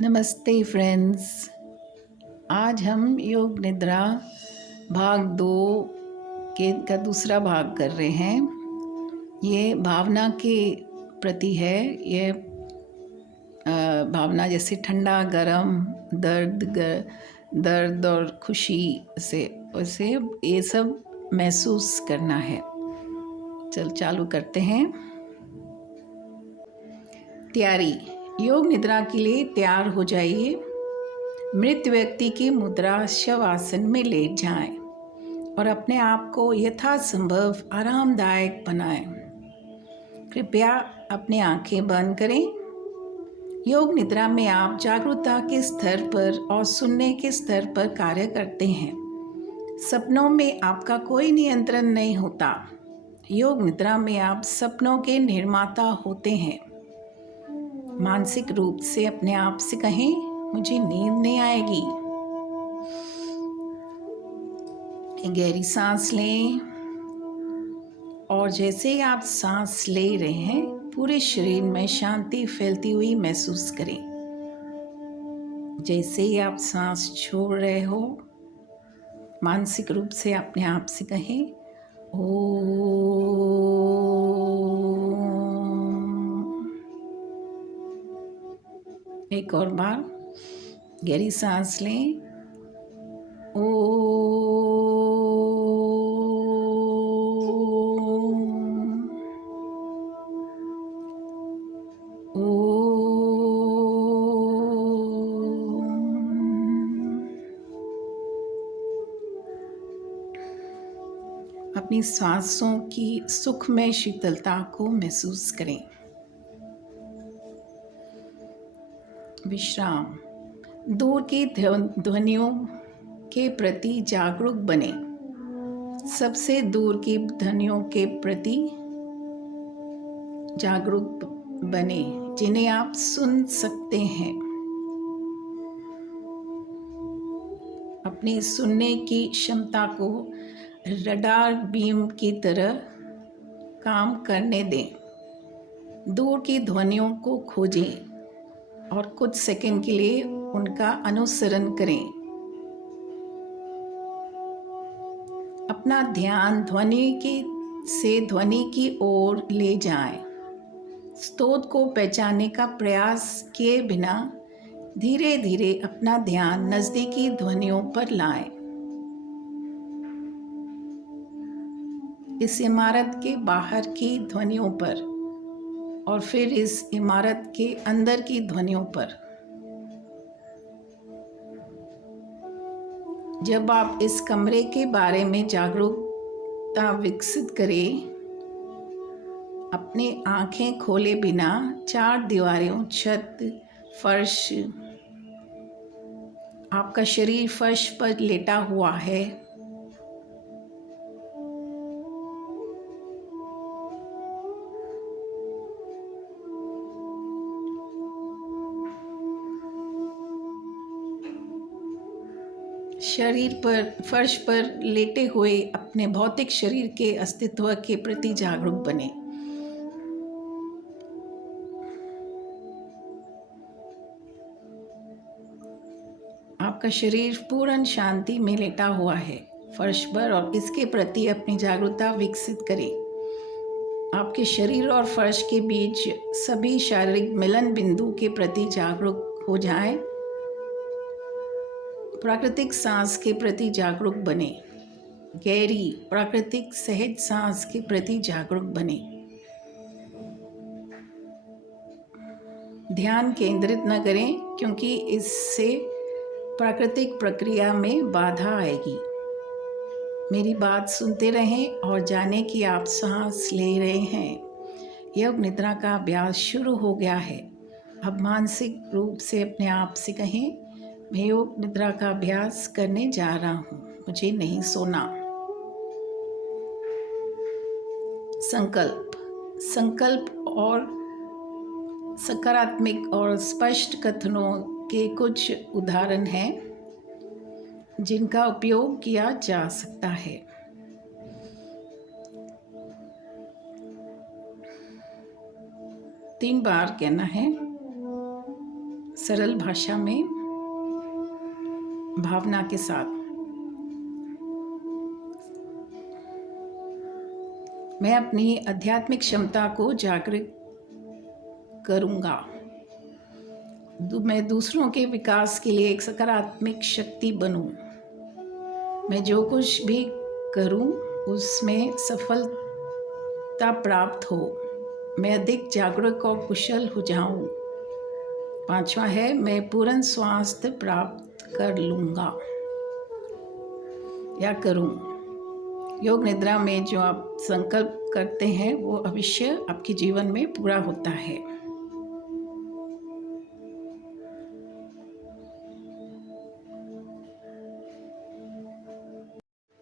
नमस्ते फ्रेंड्स। आज हम योग निद्रा भाग 2 का दूसरा भाग कर रहे हैं। ये भावना के प्रति है। ये भावना जैसे ठंडा, गरम, दर्द और खुशी से वैसे ये सब महसूस करना है। चालू करते हैं। तैयारी। योग निद्रा के लिए तैयार हो जाइए। मृत व्यक्ति की मुद्रा शव आसन में लेट जाएं और अपने आप को यथासंभव आरामदायक बनाएं। कृपया अपनी आंखें बंद करें। योग निद्रा में आप जागरूकता के स्तर पर और सुनने के स्तर पर कार्य करते हैं। सपनों में आपका कोई नियंत्रण नहीं होता। योग निद्रा में आप सपनों के निर्माता होते हैं। मानसिक रूप से अपने आप से कहें, मुझे नींद नहीं आएगी। गहरी सांस लें और जैसे ही आप सांस ले रहे हैं, पूरे शरीर में शांति फैलती हुई महसूस करें। जैसे ही आप सांस छोड़ रहे हो, मानसिक रूप से अपने आप से कहें, ओम। एक और बार गहरी सांस लें। ओम। अपनी सांसों की सुखमय शीतलता को महसूस करें। विश्राम। दूर की ध्वनियों के प्रति जागरूक बने। सबसे दूर की ध्वनियों के प्रति जागरूक बने जिन्हें आप सुन सकते हैं। अपनी सुनने की क्षमता को रडार बीम की तरह काम करने दें। दूर की ध्वनियों को खोजें और कुछ सेकंड के लिए उनका अनुसरण करें। अपना ध्यान ध्वनि की ओर ले जाएं। स्रोत को पहचानने का प्रयास किए बिना धीरे धीरे अपना ध्यान नज़दीकी ध्वनियों पर लाएं। इस इमारत के बाहर की ध्वनियों पर और फिर इस इमारत के अंदर की ध्वनियों पर। जब आप इस कमरे के बारे में जागरूकता विकसित करें, अपने आंखें खोले बिना चार दीवारों, छत, फर्श, आपका शरीर फर्श पर लेटा हुआ है। शरीर पर फर्श पर लेटे हुए अपने भौतिक शरीर के अस्तित्व के प्रति जागरूक बने। आपका शरीर पूर्ण शांति में लेटा हुआ है फर्श पर और इसके प्रति अपनी जागरूकता विकसित करें। आपके शरीर और फर्श के बीच सभी शारीरिक मिलन बिंदु के प्रति जागरूक हो जाएं। प्राकृतिक सांस के प्रति जागरूक बने। गहरी प्राकृतिक सहज सांस के प्रति जागरूक बने। ध्यान केंद्रित न करें क्योंकि इससे प्राकृतिक प्रक्रिया में बाधा आएगी। मेरी बात सुनते रहें और जानें कि आप सांस ले रहे हैं। योग निद्रा का अभ्यास शुरू हो गया है। अब मानसिक रूप से अपने आप से कहें, मैं योग निद्रा का अभ्यास करने जा रहा हूँ, मुझे नहीं सोना। संकल्प और सकारात्मक और स्पष्ट कथनों के कुछ उदाहरण हैं जिनका उपयोग किया जा सकता है। तीन बार कहना है, सरल भाषा में भावना के साथ। मैं अपनी आध्यात्मिक क्षमता को जागृत करूँगा। मैं दूसरों के विकास के लिए एक सकारात्मक शक्ति बनूं। मैं जो कुछ भी करूं उसमें सफलता प्राप्त हो। मैं अधिक जागरूक और कुशल हो जाऊं। 5वां है, मैं पूर्ण स्वास्थ्य प्राप्त कर लूँगा या करूं। योग निद्रा में जो आप संकल्प करते हैं वो अवश्य आपके जीवन में पूरा होता है।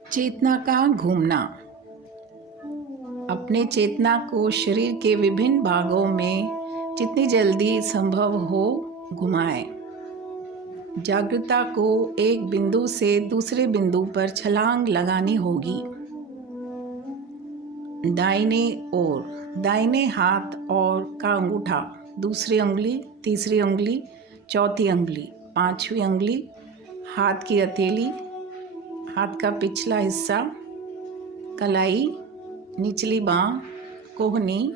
चेतना का घूमना। अपने चेतना को शरीर के विभिन्न भागों में जितनी जल्दी संभव हो घुमाएं। जागरूकता को एक बिंदु से दूसरे बिंदु पर छलांग लगानी होगी। दाहिने ओर, दाहिने हाथ और का अंगूठा, दूसरी उंगली, तीसरी उंगली, चौथी उंगली, 5वीं उंगली, हाथ की हथेली, हाथ का पिछला हिस्सा, कलाई, निचली बांह, कोहनी,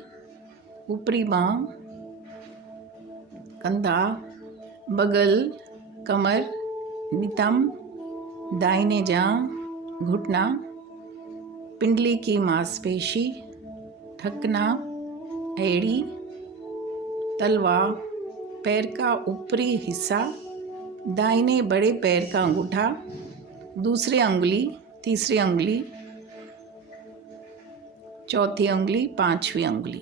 ऊपरी बांह, कंधा, बगल, कमर, नितंब, दाहिने जांघ, घुटना, पिंडली की मांसपेशी, ठकना, एड़ी, तलवा, पैर का ऊपरी हिस्सा, दाहिने बड़े पैर का अंगूठा, दूसरी उंगली, तीसरी उंगली, चौथी उंगली, 5वीं उंगली।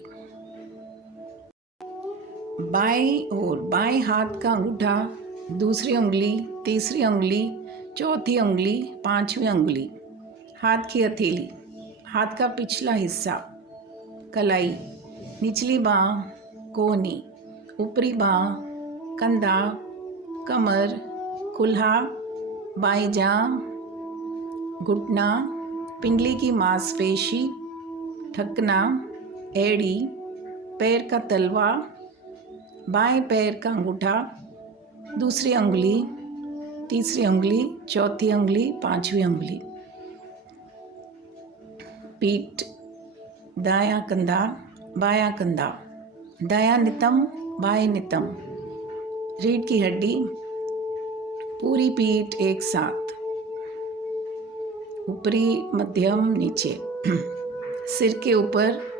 बाएं ओर, बाएं हाथ का अंगूठा, दूसरी उंगली, तीसरी उंगली, चौथी उंगली, 5वीं उंगली, हाथ की हथेली, हाथ का पिछला हिस्सा, कलाई, निचली बांह, कोहनी, ऊपरी बांह, कंधा, कमर, कुल्हा, बाईं जांघ, घुटना, पिंडली की मांसपेशी, ठकना, एड़ी, पैर का तलवा, बाएं पैर का अंगूठा, दूसरी उंगली, तीसरी उंगली, चौथी उंगली, 5वीं उंगली, पीठ, दायां कंधा, बायां कंधा, दायां नितंब, बाएं नितंब, रीढ़ की हड्डी, पूरी पीठ एक साथ, ऊपरी, मध्यम, नीचे, सिर के ऊपर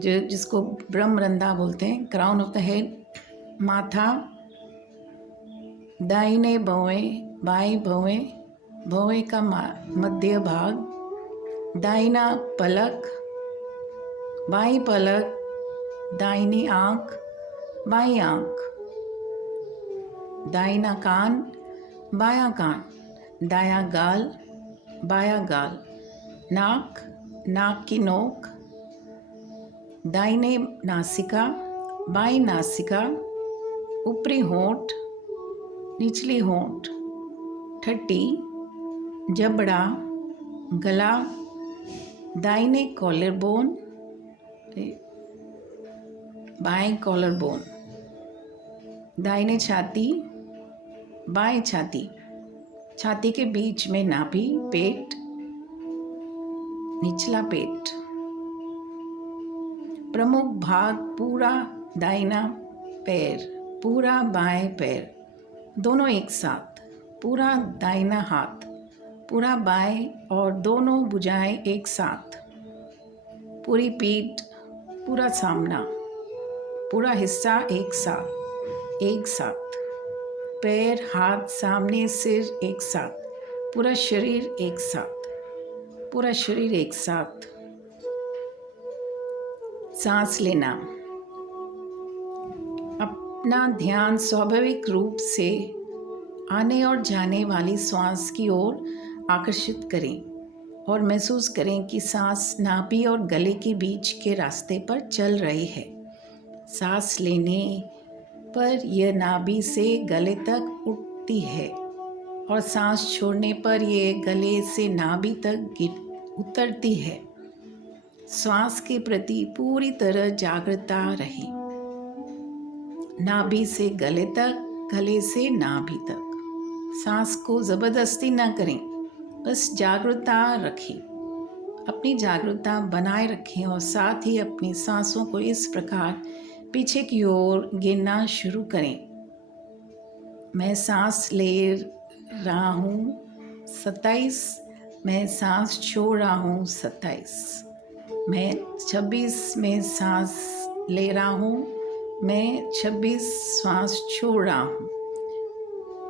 जिसको ब्रह्मरंध्र बोलते हैं, क्राउन ऑफ द हेड, माथा, दाहिने भौवें, बाएं भौवें, भौवें का मध्य भाग, दाहिना पलक, बाईं पलक, दाहिनी आँख, बाईं आँख, दाहिना कान, बायां कान, दायां गाल, बायां गाल, नाक, नाक की नोक, दाहिने नासिका, बाईं नासिका, ऊपरी होंठ, निचली होंठ, ठट्टी, जबड़ा, गला, दाहिने कॉलर बोन, बाएं कॉलर बोन, दाहिने छाती, बाएं छाती, छाती के बीच में नाभि, पेट, निचला पेट, प्रमुख भाग पूरा दाहिना पैर, पूरा बाएं पैर, दोनों एक साथ, पूरा दाहिना हाथ, पूरा बाएं और दोनों भुजाएं एक साथ, पूरी पीठ, पूरा सामना, पूरा हिस्सा एक साथ, पैर, हाथ, सामने, सिर एक साथ, पूरा शरीर एक साथ, पूरा शरीर एक साथ। सांस लेना। अपना ध्यान स्वाभाविक रूप से आने और जाने वाली श्वास की ओर आकर्षित करें और महसूस करें कि सांस नाभि और गले के बीच के रास्ते पर चल रही है। सांस लेने पर यह नाभि से गले तक उठती है और सांस छोड़ने पर यह गले से नाभि तक उतरती है। श्वास के प्रति पूरी तरह जागृता रहे। नाभि से गले तक, गले से नाभि तक। सांस को ज़बरदस्ती न करें, बस जागरूकता रखें, अपनी जागरूकता बनाए रखें और साथ ही अपनी सांसों को इस प्रकार पीछे की ओर गिनना शुरू करें। मैं सांस ले रहा हूँ 27, मैं सांस छोड़ रहा हूँ 27, मैं 26 में सांस ले रहा हूँ, मैं 26 सांस छोड़ रहा हूँ,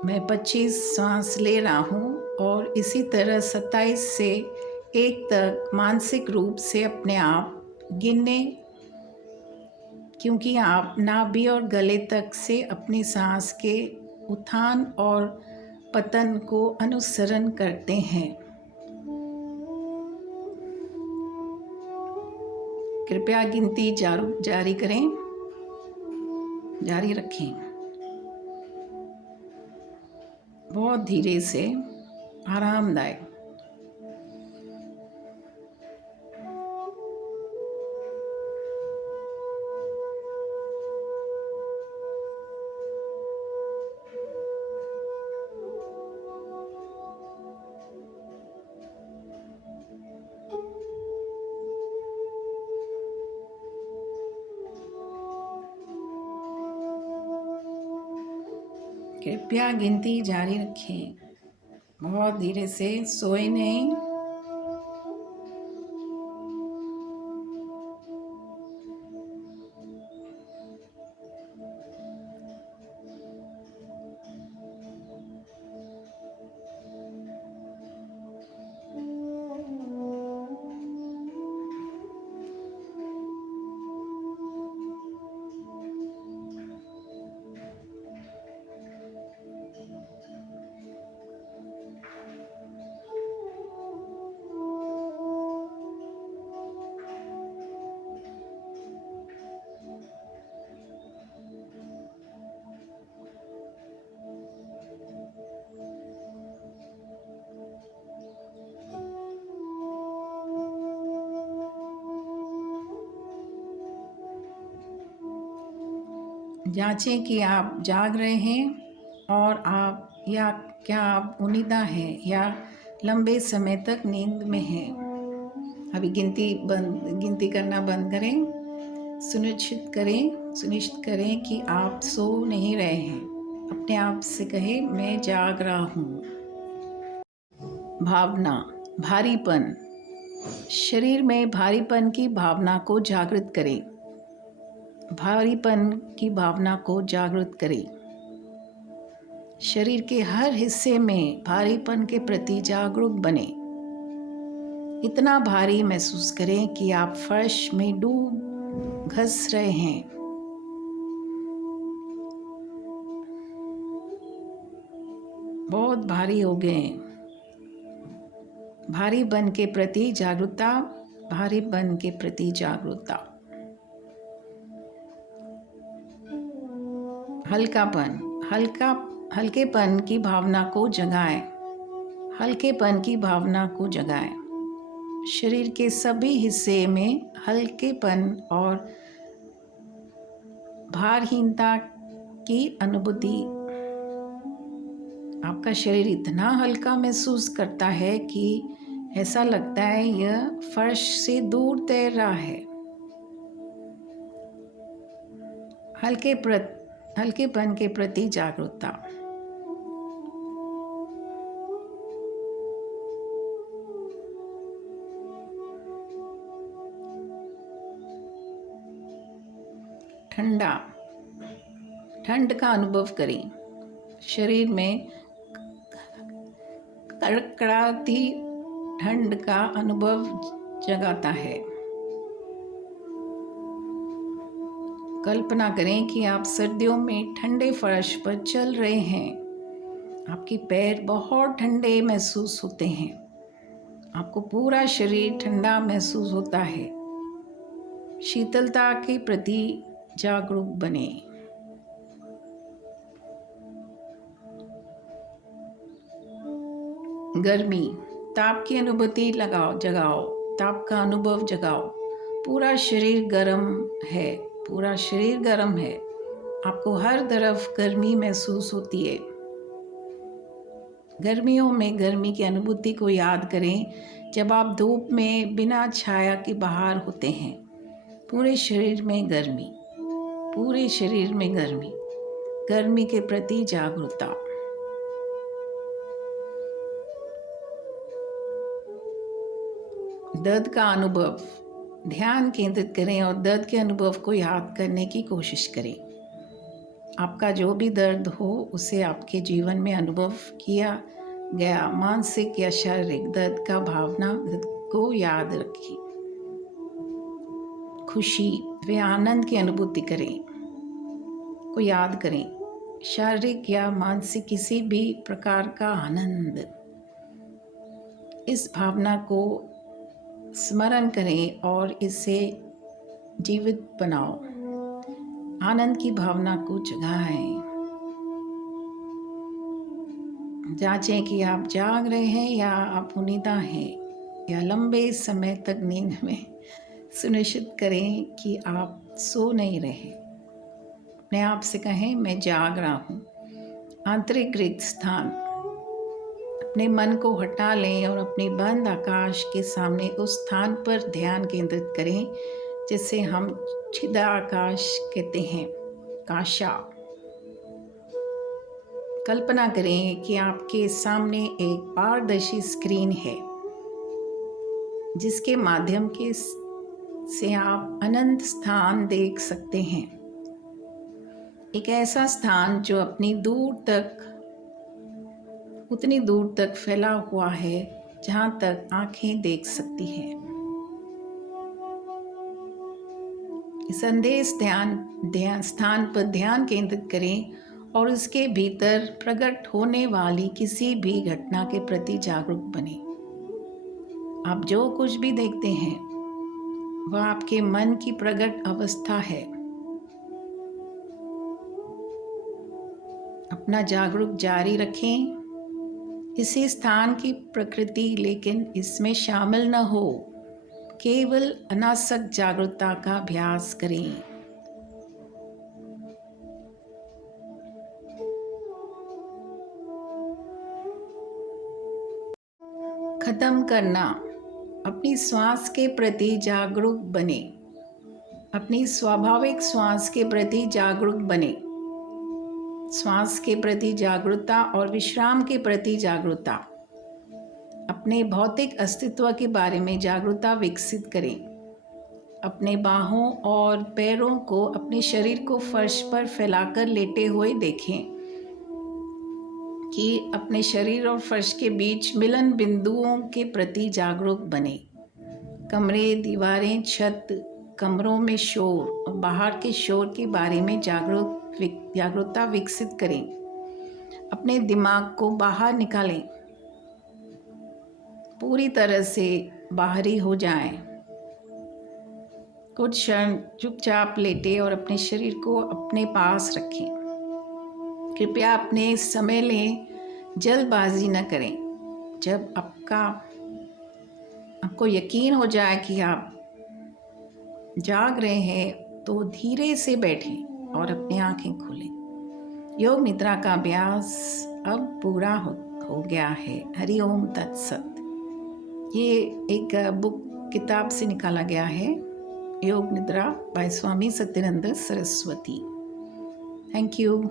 मैं 25 सांस ले रहा हूँ और इसी तरह 27 से 1 तक मानसिक रूप से अपने आप गिनने, क्योंकि आप नाभि और गले तक से अपनी सांस के उत्थान और पतन को अनुसरण करते हैं। कृपया गिनती जारी करें, जारी रखें, बहुत धीरे से, आरामदायक। कृपया गिनती जारी रखें, बहुत धीरे से, सोए नहीं। जांचें कि आप जाग रहे हैं और आप या क्या आप उनीदा हैं या लंबे समय तक नींद में हैं। अभी गिनती करना बंद करें। सुनिश्चित करें कि आप सो नहीं रहे हैं। अपने आप से कहें, मैं जाग रहा हूँ। भावना, भारीपन, शरीर में भारीपन की भावना को जागृत करें। भारीपन की भावना को जागृत करें। शरीर के हर हिस्से में भारीपन के प्रति जागरूक बने। इतना भारी महसूस करें कि आप फर्श में डूब घस रहे हैं। बहुत भारी हो गए। भारीपन के प्रति जागरूकता, भारीपन के प्रति जागरूकता। हल्कापन, हल्केपन की भावना को जगाएं। हल्केपन की भावना को जगाएं। शरीर के सभी हिस्से में हल्केपन और भारहीनता की अनुभूति। आपका शरीर इतना हल्का महसूस करता है कि ऐसा लगता है यह फर्श से दूर तैर रहा है। हल्केपन के प्रति जागरूकता। ठंड का अनुभव करें। शरीर में कड़कड़ाती ठंड का अनुभव जगाता है। कल्पना करें कि आप सर्दियों में ठंडे फर्श पर चल रहे हैं। आपके पैर बहुत ठंडे महसूस होते हैं। आपको पूरा शरीर ठंडा महसूस होता है। शीतलता के प्रति जागरूक बने। गर्मी, ताप की अनुभूति जगाओ। ताप का अनुभव जगाओ। पूरा शरीर गर्म है। पूरा शरीर गर्म है। आपको हर तरफ गर्मी महसूस होती है। गर्मियों में गर्मी की अनुभूति को याद करें जब आप धूप में बिना छाया के बाहर होते हैं। पूरे शरीर में गर्मी, पूरे शरीर में गर्मी, गर्मी के प्रति जागरूकता। दर्द का अनुभव, ध्यान केंद्रित करें और दर्द के अनुभव को याद करने की कोशिश करें। आपका जो भी दर्द हो उसे आपके जीवन में अनुभव किया गया मानसिक या शारीरिक दर्द का भावना को याद रखें। खुशी व आनंद की अनुभूति करें को याद करें। शारीरिक या मानसिक किसी भी प्रकार का आनंद, इस भावना को स्मरण करें और इसे जीवित बनाओ। आनंद की भावना को जगाएं। जांचें कि आप जाग रहे हैं या आप उनीदा हैं या लंबे समय तक नींद में। सुनिश्चित करें कि आप सो नहीं रहे। अपने आप से कहें, मैं जाग रहा हूँ। आंतरिक रिक्त स्थान, अपने मन को हटा लें और अपने बंद आकाश के सामने उस स्थान पर ध्यान केंद्रित करें जिसे हम छिदा आकाश कहते हैं, काशा। कल्पना करें कि आपके सामने एक पारदर्शी स्क्रीन है जिसके माध्यम से आप अनंत स्थान देख सकते हैं। एक ऐसा स्थान जो उतनी दूर तक फैला हुआ है जहां तक आंखें देख सकती हैं। इस संदेश स्थान पर ध्यान केंद्रित करें और उसके भीतर प्रकट होने वाली किसी भी घटना के प्रति जागरूक बने। आप जो कुछ भी देखते हैं वह आपके मन की प्रकट अवस्था है। अपना जागरूक जारी रखें। इसी स्थान की प्रकृति लेकिन इसमें शामिल न हो, केवल अनासक्त जागरूकता का अभ्यास करें। खत्म करना, अपनी श्वास के प्रति जागरूक बने। अपनी स्वाभाविक श्वास के प्रति जागरूक बने। श्वास के प्रति जागरूकता और विश्राम के प्रति जागरूकता। अपने भौतिक अस्तित्व के बारे में जागरूकता विकसित करें। अपने बाहों और पैरों को, अपने शरीर को फर्श पर फैलाकर लेटे हुए देखें कि अपने शरीर और फर्श के बीच मिलन बिंदुओं के प्रति जागरूक बने। कमरे, दीवारें, छत, कमरों में शोर और बाहर के शोर के बारे में जागरूकता विकसित करें। अपने दिमाग को बाहर निकालें, पूरी तरह से बाहरी हो जाएं। कुछ क्षण चुपचाप लेटे और अपने शरीर को अपने पास रखें। कृपया अपने समय लें, जल्दबाजी न करें। जब आपको यकीन हो जाए कि आप जाग रहे हैं तो धीरे से बैठें और अपनी आंखें खोलें। योग निद्रा का अभ्यास अब पूरा हो गया है। हरि ओम तत्सत। ये एक किताब से निकाला गया है, Yoga Nidra by Swami Satyananda Saraswati. Thank you.